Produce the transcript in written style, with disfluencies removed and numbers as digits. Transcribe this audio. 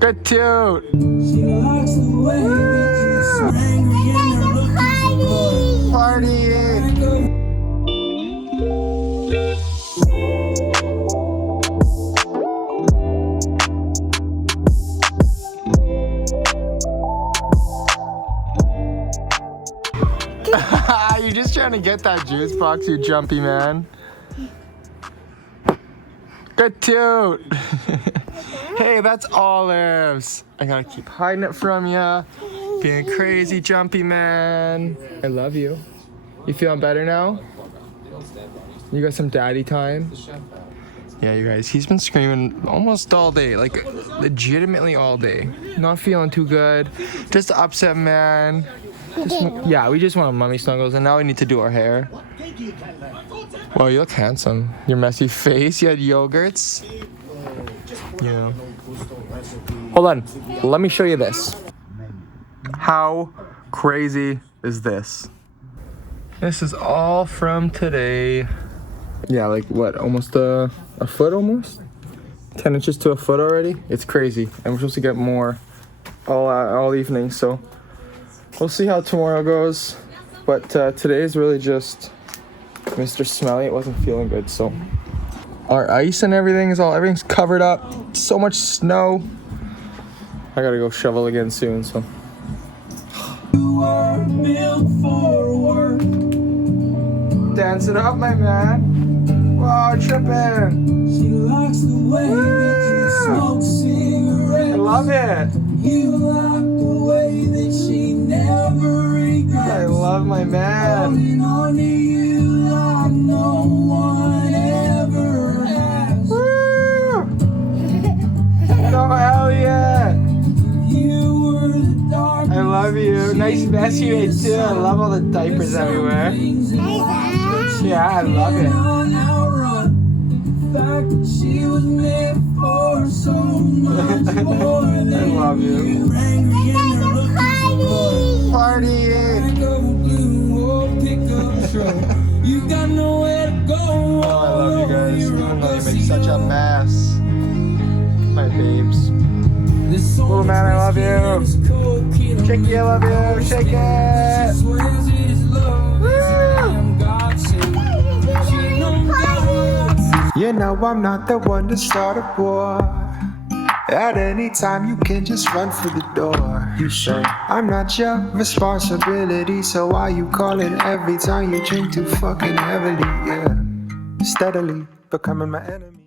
Good toot. She likes the way that you're angry and you're looking for Party. You're just trying to get that juice box, you jumpy man. Good toot. Hey, that's Olives. I gotta keep hiding it from ya. Being a crazy jumpy man. I love you. You feeling better now? You got some daddy time? Yeah, you guys, he's been screaming almost all day, like legitimately all day. Not feeling too good. Just upset, man. Yeah, we just want mummy snuggles, and now we need to do our hair. Wow, you look handsome. Your messy face, you had yogurts. Yeah. Hold on, let me show you this. How crazy is this? This is all from today. Yeah, like what, almost a foot almost? 10 inches to a foot already? It's crazy. And we're supposed to get more all evening, so we'll see how tomorrow goes. But today is really just Mr. Smelly. It wasn't feeling good, so our ice and everything's covered up. So much snow. I gotta go shovel again soon, so. You were built for work. Dance it up, my man. Wow, tripping. She likes the way that you smoke cigarettes. I love it. You like the way that she never regrets. I love my man. Holding on to you like no one ever has. Woo! Go, Elliot. You were the dark. I love you. Nice vest you made too. I love all the diapers everywhere. Yeah, I love it. The fact that she was meant for so much more than I love you. Party. You got nowhere to go. Oh, I love you guys. Even though you make such a mess. My babes. Little man, I love you. Chicky, I love you. Shake it. You know I'm not the one to start a war. At any time you can just run for the door. You say I'm not your responsibility, so why you calling every time you drink too fucking heavily? Yeah, steadily becoming my enemy.